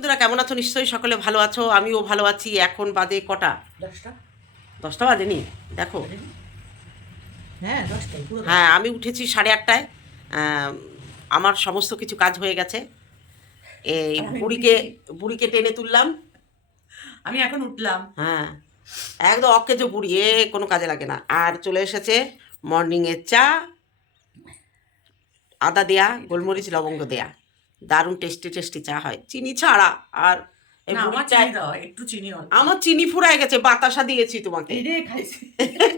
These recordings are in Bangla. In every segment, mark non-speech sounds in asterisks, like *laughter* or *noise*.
বন্ধুরা কেমন আছো? নিশ্চয়ই সকলে ভালো আছো আমিও ভালো আছি। এখন বাজে কটা? দশটা। দশটা বাজেনি? দেখো। হ্যাঁ হ্যাঁ আমি উঠেছি সাড়ে আটটায়। আমার সমস্ত কিছু কাজ হয়ে গেছে। এই বুড়িকে বুড়িকে টেনে তুললাম। আমি এখন উঠলাম। হ্যাঁ একদম অকেজো বুড়ি এ কোনো কাজে লাগে না। আর চলে এসেছে মর্নিংয়ের চা আদা দেয়া গোলমরিচ লবঙ্গ দেয়া। দারুণ টেস্টি টেস্টি চা হয়। চিনি ছাড়া আর একটু চিনি আমার চিনি ফুরায় গেছে বাতাসা দিয়েছি তোমাকে।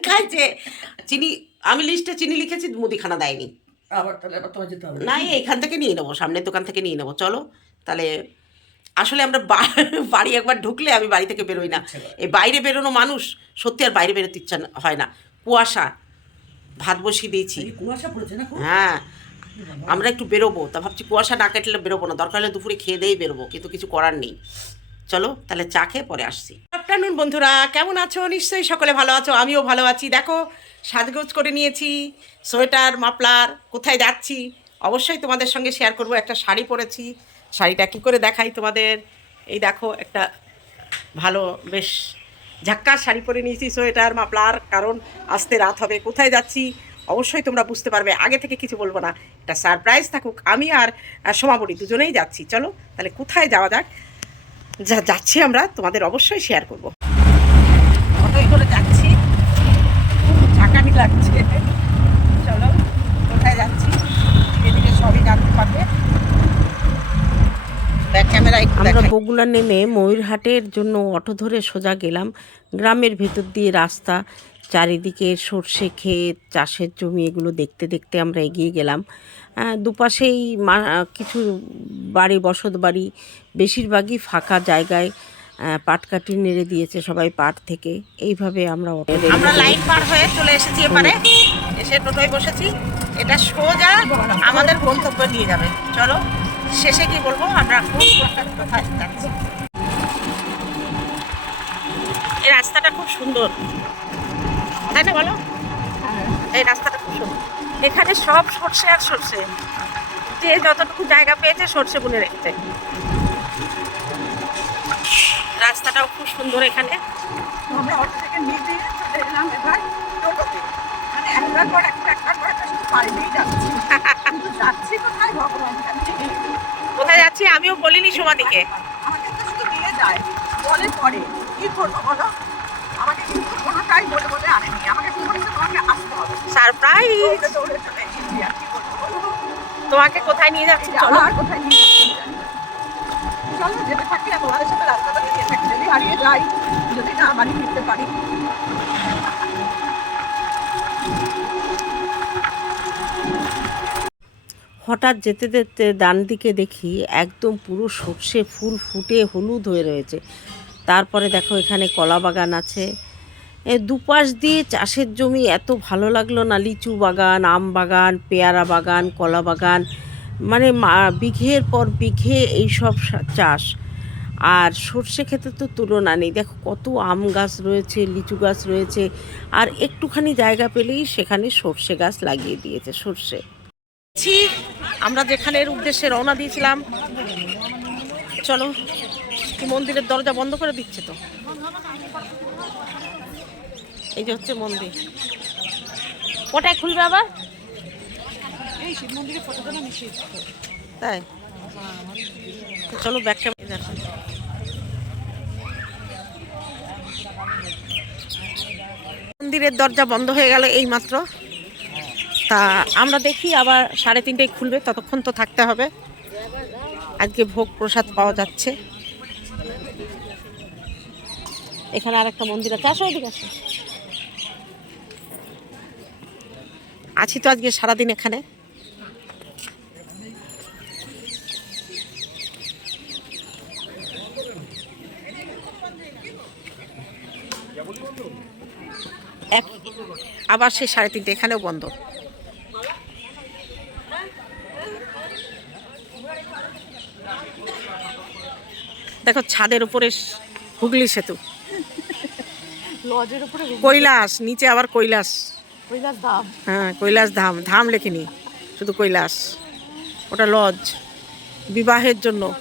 খাইছি। *laughs* চিনি আমি লিস্টে চিনি লিখেছি মুদিখানা দেয়নি। না এই এইখান থেকে নিয়ে নেব সামনের দোকান থেকে নিয়ে নেব চলো। তাহলে আসলে আমরা বাড়ি একবার ঢুকলে আমি বাড়ি থেকে বেরোই না। এই বাইরে বেরোনো মানুষ সত্যি আর বাইরে বেরোতে ইচ্ছা হয় না। কুয়াশা ভাত বসিয়ে দিয়েছি। কুয়াশা পড়েছে না হ্যাঁ আমরা একটু বেরোবো, তা ভাবছি কুয়াশা না কাটলে বেরোবো না, দরকার হলে দুপুরে খেয়ে দিয়েই বেরোবো, কিন্তু কিছু করার নেই। চলো, তাহলে চা খেয়ে পরে আসছি। আফটারনুন বন্ধুরা, কেমন আছো? নিশ্চয়ই সকলে ভালো আছো, আমিও ভালো আছি। দেখো, সাজগোজ করে নিয়েছি, সোয়েটার, মাফলার, কোথায় যাচ্ছি? অবশ্যই তোমাদের সঙ্গে শেয়ার করব, একটা শাড়ি পরেছি। শাড়িটা কী করে দেখাই তোমাদের? এই দেখো, একটা ভালো, বেশ ঝাক্কার শাড়ি পরে নিয়েছি, সোয়েটার, মাফলার, কারণ আসতে রাত হবে। কোথায় যাচ্ছি? অবশ্যই তোমরা বুঝতে পারবে আগে থেকে কিছু বলব না। এটা সারপ্রাইজ থাকুক আমি আর আর দুজনেই যাচ্ছি। চলো তাহলে কোথায় যাওয়া যাক? যা যাচ্ছি আমরা তোমাদের অবশ্যই শেয়ার করব। অটোই করে যাচ্ছি। ঝাঁকানি লাগছে। চলো কোথায় যাচ্ছি? সবই জানতে পারবে। আমরা বগুলা নেমে ময়ূরহাটের জন্য অটো ধরে সোজা গেলাম। গ্রামের ভেতর দিয়ে রাস্তা। চারিদিকে সর্ষে ক্ষেত চাষের জমি এগুলো দেখতে দেখতে আমরা এগিয়ে গেলাম। দুপাশেই মা- কিছু বাড়ি বসত বাড়ি বেশিরভাগই ফাঁকা জায়গায় আহ, পাটকাঠি নেড়ে দিয়েছে সবাই পাট থেকে। এইভাবে আমরা আমরা লাইন পার হয়ে চলে এসেছি এপারে। এসে টোটোয় বসেছি। এটা সোজা আমাদের গন্তব্যে নিয়ে যাবে। চলো শেষে কি বলব? আমরা কোথায় যাচ্ছি। এই রাস্তাটা খুব সুন্দর। তাই না বলো? এই রাস্তাটা খুব সুন্দর। এখানে সব সর্ষে আর সর্ষে। যে যতটুকু জায়গা পেয়েছে সর্ষে বুনে রেখেছে। রাস্তাটাও খুব সুন্দর এখানে। আমরা অটো থেকে চলে এলাম এবার টোটোতে। মানে একবার পর একটা একবার পর একটা শুধু পাল্টেই যাচ্ছি। কিন্তু যাচ্ছি কোথায় ভগবান? কোথায় যাচ্ছি? আমিও বলিনি সোমাদিকে আমাকে তো শুধু নিয়ে যায়। বলে পরে। কি করব বলো? কোনোটাই বলে বলে আনেনি। আমাকে তোমাকে আসতে হবে। সারপ্রাইজ! আর তোমাকে কোথায় নিয়ে যাচ্ছি চলো। আমার কোথায় নিয়ে যাচ্ছি চলো যেতে থাকি আর তোমাদের সাথে রাস্তাটা নিয়ে থাকি। যদি হারিয়ে যাই যদি না বাড়ি ফিরতে পারি। হঠাৎ যেতে যেতে ডান দিকে দেখি একদম পুরো সর্ষে ফুল ফুটে হলুদ হয়ে রয়েছে। তারপরে দেখো এখানে কলা বাগান আছে। দুপাশ দিয়ে চাষের জমি এত ভালো লাগল না। লিচু বাগান, আম বাগান, পেয়ারা বাগান, কলা বাগান মানে বিঘের পর বিঘে এইসব চাষ। আর সর্ষে ক্ষেতে তো তুলনা নেই। দেখো কত আম গাছ রয়েছে, লিচু গাছ রয়েছে, আর একটুখানি জায়গা পেলেই সেখানে সর্ষে গাছ লাগিয়ে দিয়েছে সর্ষে। আমরা যেখানের উদ্দেশ্যে রওনা দিয়েছিলাম। চলো মন্দিরের দরজা বন্ধ করে দিচ্ছে তো। এই যে হচ্ছে মন্দির। কটায় খুলবে আবার? এই শিব মন্দিরে ফটো তোলা নিষেধ তাই? চলো ব্যাক ক্যামেরা মন্দিরের দরজা বন্ধ হয়ে গেল এই মাত্র তা আমরা দেখি আবার সাড়ে তিনটেই খুলবে ততক্ষণ তো থাকতে হবে। আজকে ভোগ প্রসাদ পাওয়া যাচ্ছে। এখানে আর একটা মন্দির আছে। আসো এদিকে আসো। আছি তো আজকে সারাদিন এখানে। এক আবার সেই সাড়ে তিনটে এখানেও বন্ধ। দেখো ছাদের উপরে হুগলি সেতু। লজের উপরে কৈলাস নিচে আবার কৈলাস। হ্যাঁ কৈলাস ধাম ধাম লেখিনি শুধু কৈলাস। ওটা লজ বিবাহের জন্য।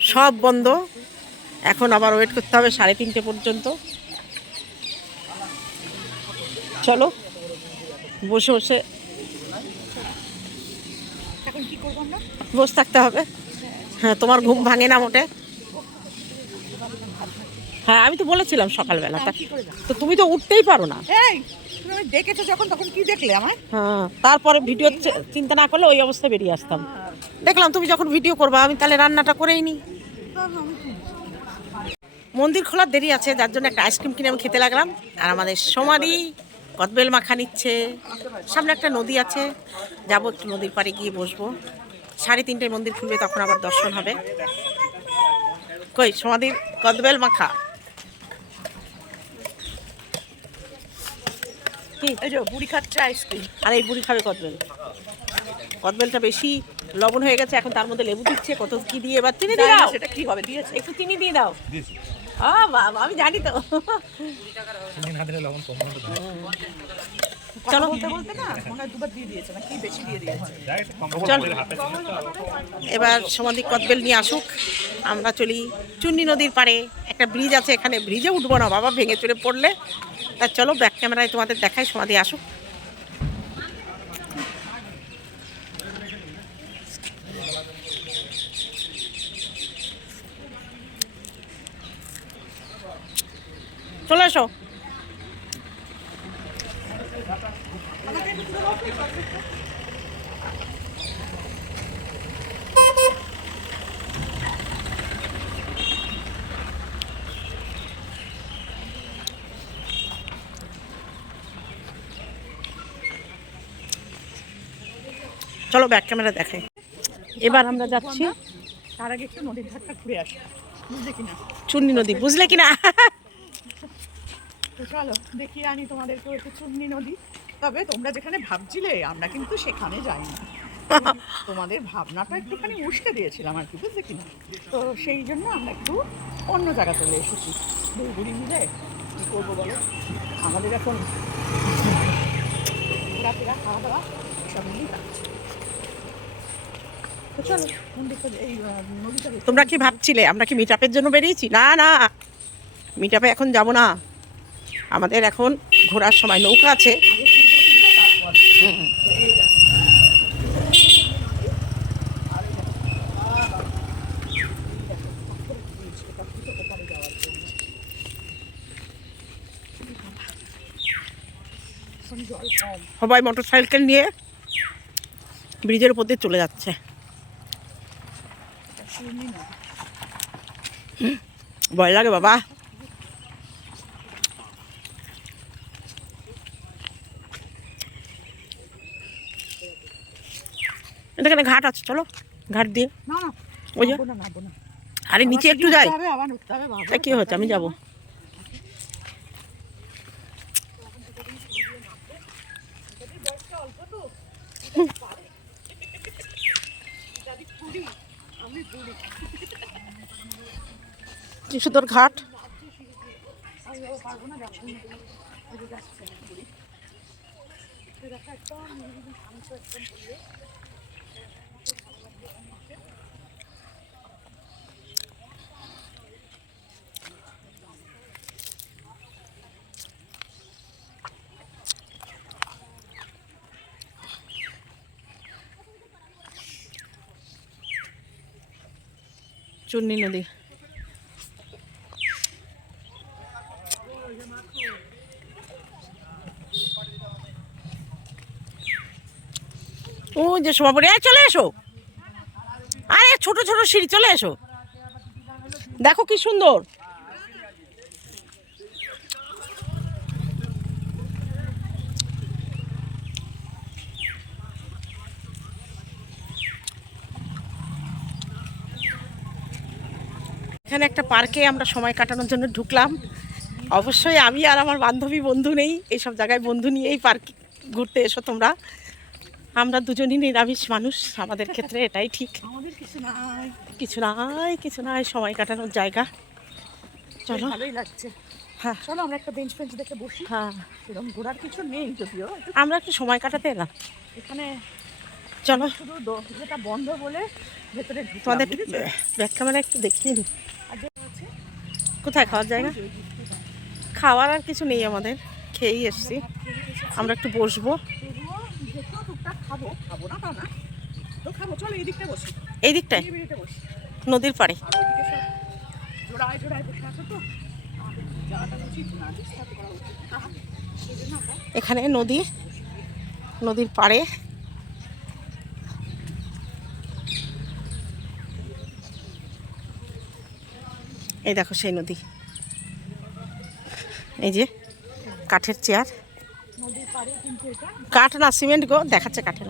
সব বন্ধ এখন আবার ওয়েট করতে হবে সাড়ে তিনটে পর্যন্ত। চলো বসে বসে। বসে থাকতে হবে। হ্যাঁ তোমার ঘুম ভাঙে না মোটে। হ্যাঁ আমি তো বলেছিলাম সকালবেলা তা- কি করে? যাব? তো তুমি তো উঠতেই পারো না। তুমি ডেকেছো যখন, তখন কি দেখলে আমায়? হ্যাঁ তারপরে ভিডিও চিন্তা না করলে ওই অবস্থায় বেরিয়ে আসতাম। দেখলাম তুমি যখন ভিডিও করবা, আমি তাহলে রান্নাটা করেই নি। মন্দির খোলার দেরি আছে, যার জন্য একটা আইসক্রিম কিনে আমি খেতে লাগলাম। আর আমাদের সমাধি কদবেল মাখা নিচ্ছে। সামনে একটা নদী আছে, যাব একটু নদীর পাড়ে গিয়ে বসবো। সাড়ে তিনটে মন্দির খুলবে, তখন আবার দর্শন হবে। কই সমাধির কদবেল মাখা? কি? এই যে বুড়ি খাচ্ছে আইসক্রিম আর এই বুড়ি খাবে কদবেল। কদবেলটা বেশি লবণ হয়ে গেছে এখন তার মধ্যে লেবু দিচ্ছে কত কি দিয়ে এবার চিনি দিয়ে দাও সেটা কি হবে দিয়েছে। একটু চিনি দিয়ে দাও। আমি জানি তো। চলো। বলতে বলতে না দুবার দিয়ে দিয়েছে না কি বেশি দিয়ে দিয়েছে? চল। এবার সমাধি কদবেল নিয়ে আসুক। আমরা চলি চুন্নি নদীর পাড়ে। একটা ব্রিজ আছে এখানে ব্রিজে উঠবো না বাবা ভেঙে চড়ে পড়লে। তা চলো ব্যাক ক্যামেরায় তোমাদের দেখাই সমাধি আসুক। চলে এসো। চলো ব্যাক ক্যামেরা দেখাই। এবার আমরা যাচ্ছি তার আগে একটু নদীর ধারটা ঘুরে আসি। বুঝলে কিনা? চুন্নি নদী বুঝলে কি না তো চলো দেখিয়ে আনি তোমাদেরকে একটু চুন্নি নদী। তবে তোমরা যেখানে ভাবছিলে, আমরা কিন্তু সেখানে যাইনি। তোমাদের ভাবনাটা একটুখানি উস্কে দিয়েছিলাম আর কি, বুঝলে কিনা তো সেই জন্য আমরা একটু অন্য জায়গা চলে এসেছি। দুই বুড়ি মিলে, কী করব বলো? আমাদের এখন খাওয়া দাওয়া সব তো চলো এই তোমরা কি ভাবছিলে? আমরা কি মিট জন্য বেরিয়েছি? না না। মিট এখন যাব না। আমাদের এখন ঘোরার সময় নৌকা আছে। সবাই মোটর সাইকেল নিয়ে ব্রিজের উপর দিয়ে চলে যাচ্ছে। ভয় লাগে বাবা। এখানে ঘাট আছে চলো ঘাট দিয়ে। ওই আরে নিচে একটু যাই। তা কি হচ্ছে আমি যাব। কি সুন্দর ঘাট। চুন্নি নদী। ও যে আয় চলে এসো। আরে, ছোট ছোট সিঁড়ি, চলে এসো। দেখো কি সুন্দর। এখানে একটা পার্কে আমরা সময় কাটানোর জন্য ঢুকলাম। অবশ্যই আমি আর আমার বান্ধবী বন্ধু নেই। এইসব জায়গায় বন্ধু নিয়েই পার্কে ঘুরতে এসো তোমরা। আমরা দুজনই নিরামিষ মানুষ। আমাদের ক্ষেত্রে এটাই ঠিক। আমাদের কিছু নাই। কিছু নাই কিছু নাই। সময় কাটানোর জায়গা। চলো। ভালোই লাগছে। হ্যাঁ। চলো আমরা একটা বেঞ্চ ফেঞ্চ দেখে বসি। হ্যাঁ। এরকম ঘোরার কিছু নেই যদিও। আমরা একটু সময় কাটাতে এলাম। এখানে চলো। শুধু দরজাটা বন্ধ বলে ভেতরে তোমাদের? ব্যাক ক্যামেরা একটু দেখিয়ে আছে, কোথায় খাওয়ার জায়গা? খাওয়ার আর কিছু নেই আমাদের। খেয়েই এসছি। আমরা একটু বসবো। এই দিকটায় নদীর পাড়ে। এখানে নদী, নদীর জোড়ায় জোড়ায় বসে আছে তো আমাদের জায়গাটা উচিত না ডিস্টার্ব করা উচিত না সেই জন্য আমরা এখানে নদী নদীর পাড়ে এই দেখো সেই নদী। এই যে কাঠের চেয়ার। কাঠ না, সিমেন্ট গো, দেখাচ্ছে কাঠের।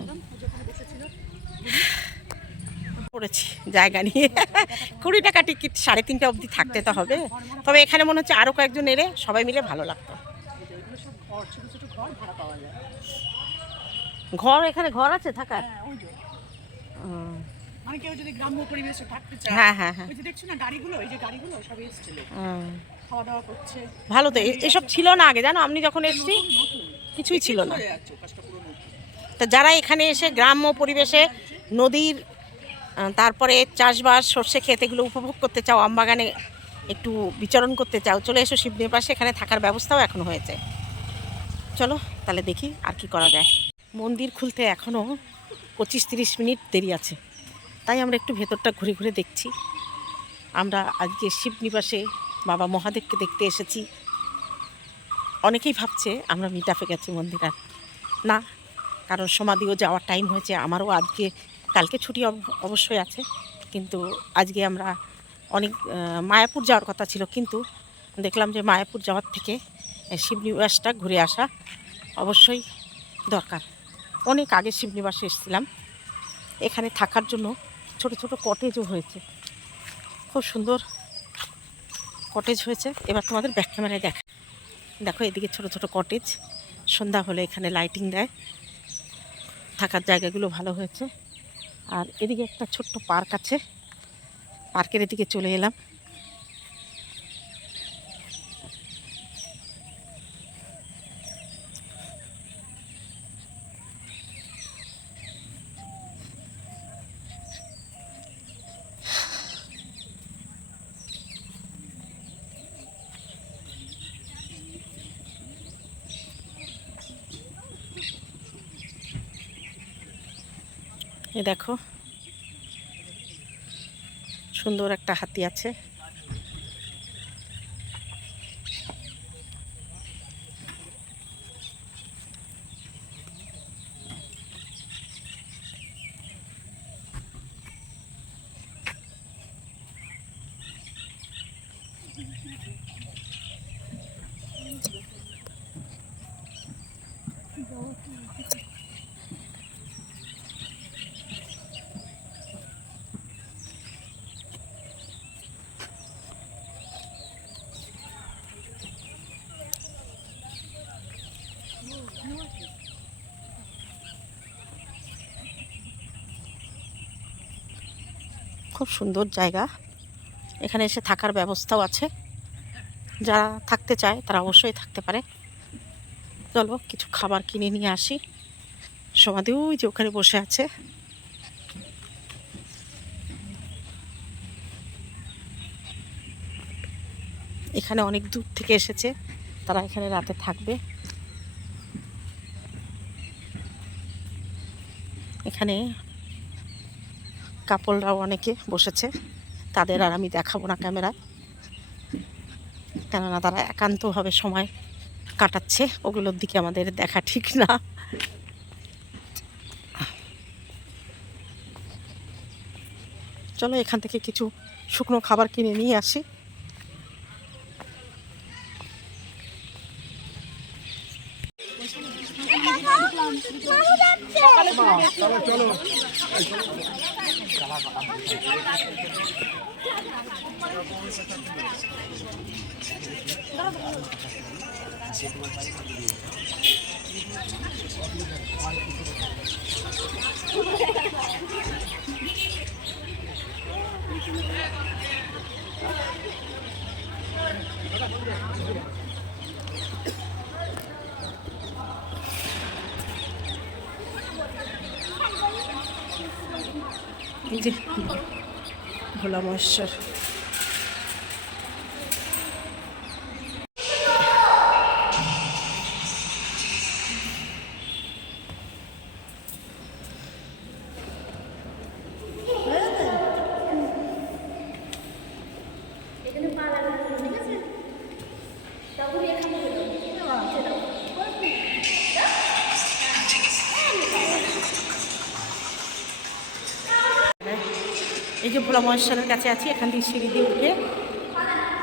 পড়েছি জায়গা নিয়ে। কুড়ি টাকা টিকিট, সাড়ে তিনটা অবধি থাকতে তো হবে। তবে এখানে মনে হচ্ছে আরও কয়েকজন এলে সবাই মিলে ভালো লাগতো। ঘর, এখানে ঘর আছে হুম। মানে কেউ যদি গ্রাম্য পরিবেশে থাকতে চায় হ্যাঁ হ্যাঁ হ্যাঁ। ওই যে দেখছ না গাড়িগুলো এই যে গাড়িগুলো সব এসেছিল। খাওয়া দাওয়া করছে। ভালো তো এসব ছিল না আগে জানো? আপনি যখন এসছি কিছুই ছিল না। তা যারা এখানে এসে গ্রাম্য পরিবেশে নদীর তারপরে চাষবাস সর্ষে ক্ষেত এগুলো উপভোগ করতে চাও আমবাগানে একটু বিচরণ করতে চাও চলে এসো শিবনির পাশে এখানে থাকার ব্যবস্থাও এখন হয়েছে। চলো তাহলে দেখি আর কি করা যায়। মন্দির খুলতে এখনও পঁচিশ তিরিশ মিনিট দেরি আছে। তাই আমরা একটু ভেতরটা ঘুরে ঘুরে দেখছি। আমরা আজকে শিবনিবাসে বাবা মহাদেবকে দেখতে এসেছি। অনেকেই ভাবছে আমরা মিট আপে গেছি মন্দির আর না, কারণ সমাধিও যাওয়ার টাইম হয়েছে, আমারও আজকে, কালকে ছুটি অব- অবশ্যই আছে। কিন্তু আজকে আমরা অনেক মায়াপুর যাওয়ার কথা ছিল, কিন্তু দেখলাম যে মায়াপুর যাওয়ার থেকে শিবনিবাসটা ঘুরে আসা অবশ্যই দরকার। অনেক আগে শিবনিবাসে এসেছিলাম। এখানে থাকার জন্য ছোট ছোট কটেজও হয়েছে। খুব সুন্দর কটেজ হয়েছে। এবার তোমাদের ব্যাক ক্যামেরায় দেখা। দেখো, এদিকে ছোট ছোট কটেজ সন্ধ্যা হলে এখানে লাইটিং দেয়। থাকার জায়গাগুলো ভালো হয়েছে। আর এদিকে একটা ছোট্ট পার্ক আছে। পার্কের এদিকে চলে এলাম। দেখো। সুন্দর একটা হাতি আছে। খুব সুন্দর জায়গা। এখানে এসে থাকার ব্যবস্থাও আছে। যারা থাকতে চায় তারা অবশ্যই থাকতে পারে। চলো কিছু খাবার কিনে নিয়ে আসি। সমাধি, ওই যে ওখানে বসে আছে। এখানে অনেক দূর থেকে এসেছে। তারা এখানে রাতে থাকবে। এখানে কাপড়রাও অনেকে বসেছে। তাদের আর আমি দেখাবো না ক্যামেরায় কেননা তারা একান্তভাবে সময় কাটাচ্ছে, ওগুলোর দিকে আমাদের দেখা ঠিক না। চলো এখান থেকে কিছু শুকনো খাবার কিনে নিয়ে আসি। যে ভোলা মহেশ্বর। ভোলা মহেশ্বরের কাছে আছি, এখান থেকে সিঁড়ি দিয়ে উঠে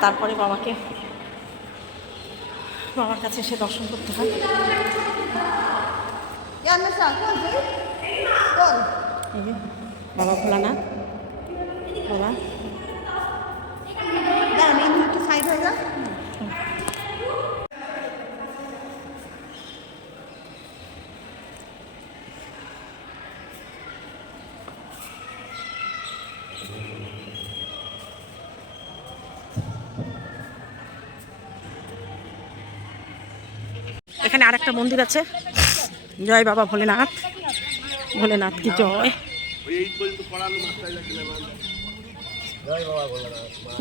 তারপরে বাবাকে, বাবার কাছে এসে দর্শন করতে হয়। বাবা যে, বাবা একটু সাইড হয়ে বাবা এখানে আর একটা মন্দির আছে। জয় বাবা ভোলেনাথ। ভোলেনাথ কি জয়?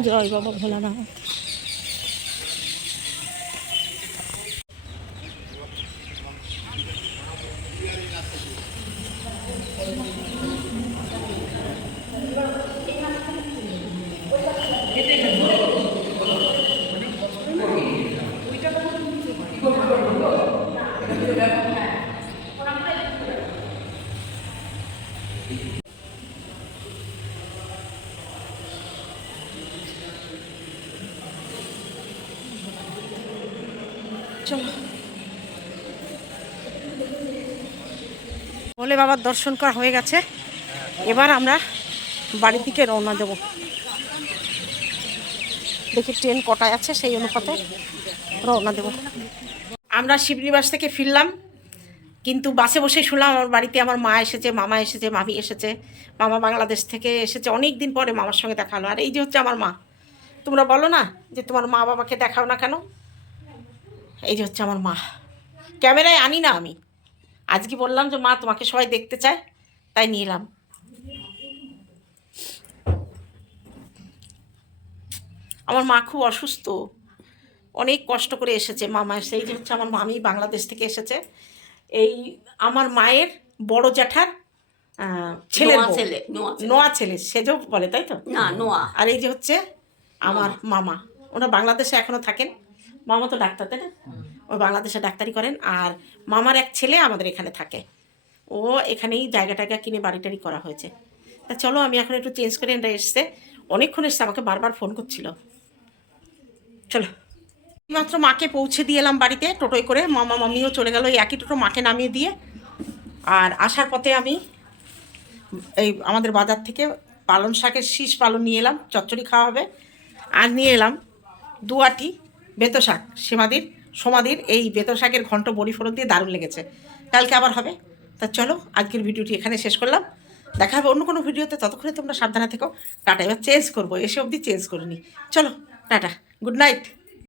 জয় বাবা ভোলানাথ। চলো। বাবার দর্শন করা হয়ে গেছে। এবার আমরা বাড়ির দিকে রওনা দেব। দেখি ট্রেন কটায় আছে, সেই অনুপাতে রওনা দেব। আমরা শিবনিবাস থেকে ফিরলাম, কিন্তু বাসে বসে শুনলাম আমার বাড়িতে আমার মা এসেছে, মামা এসেছে, মামি এসেছে, মামা বাংলাদেশ থেকে এসেছে। অনেক দিন পরে মামার সঙ্গে দেখা হলো। আর এই যে হচ্ছে আমার মা। তোমরা বলো না যে তোমার মা বাবাকে দেখাও না কেন? এই যে হচ্ছে আমার মা। ক্যামেরায় আনি না আমি। আজকে বললাম যে মা তোমাকে সবাই দেখতে চায়? তাই নিয়ে এলাম। আমার মা খুব অসুস্থ। অনেক কষ্ট করে এসেছে মামা সেই যে হচ্ছে আমার মামি বাংলাদেশ থেকে এসেছে। এই আমার মায়ের বড় জ্যাঠার ছেলের ছেলে, নোয়া ছেলে। নোয়া ছেলে। সেজও বলে তাই তো? না নোয়া। আর এই যে হচ্ছে আমার মামা। ওরা বাংলাদেশে এখনও থাকেন। মামা তো ডাক্তার, তাই না? ও বাংলাদেশে ডাক্তারি করেন আর মামার এক ছেলে আমাদের এখানে থাকে। ও এখানেই জায়গা টায়গা কিনে বাড়ি টাড়ি করা হয়েছে। তা চলো আমি এখন একটু চেঞ্জ করে এটা এসছে। অনেকক্ষণ এসছে, আমাকে বারবার ফোন করছিল। চলো। মাত্র মাকে পৌঁছে দিয়ে এলাম বাড়িতে টোটোয় করে। মামা মামিও চলে গেল এই একই টোটো মাকে নামিয়ে দিয়ে। আর আসার পথে আমি এই আমাদের বাজার থেকে পালন শাকের শীষ পালন নিয়ে এলাম, চচ্চড়ি খাওয়া হবে। আর নিয়ে এলাম দুয়াটি বেতো শাক, সীমাদির সমাধির এই বেতশাকের শাকের ঘন্ট দিয়ে দারুণ লেগেছে। কালকে আবার হবে। তা চলো, আজকের ভিডিওটি এখানে শেষ করলাম। দেখা হবে অন্য কোনো ভিডিওতে। ততক্ষণে তোমরা সাবধানে থেকো। টাটা, এবার চেঞ্জ করব। এসে অবধি চেঞ্জ করে নি। চলো, টাটা। Good night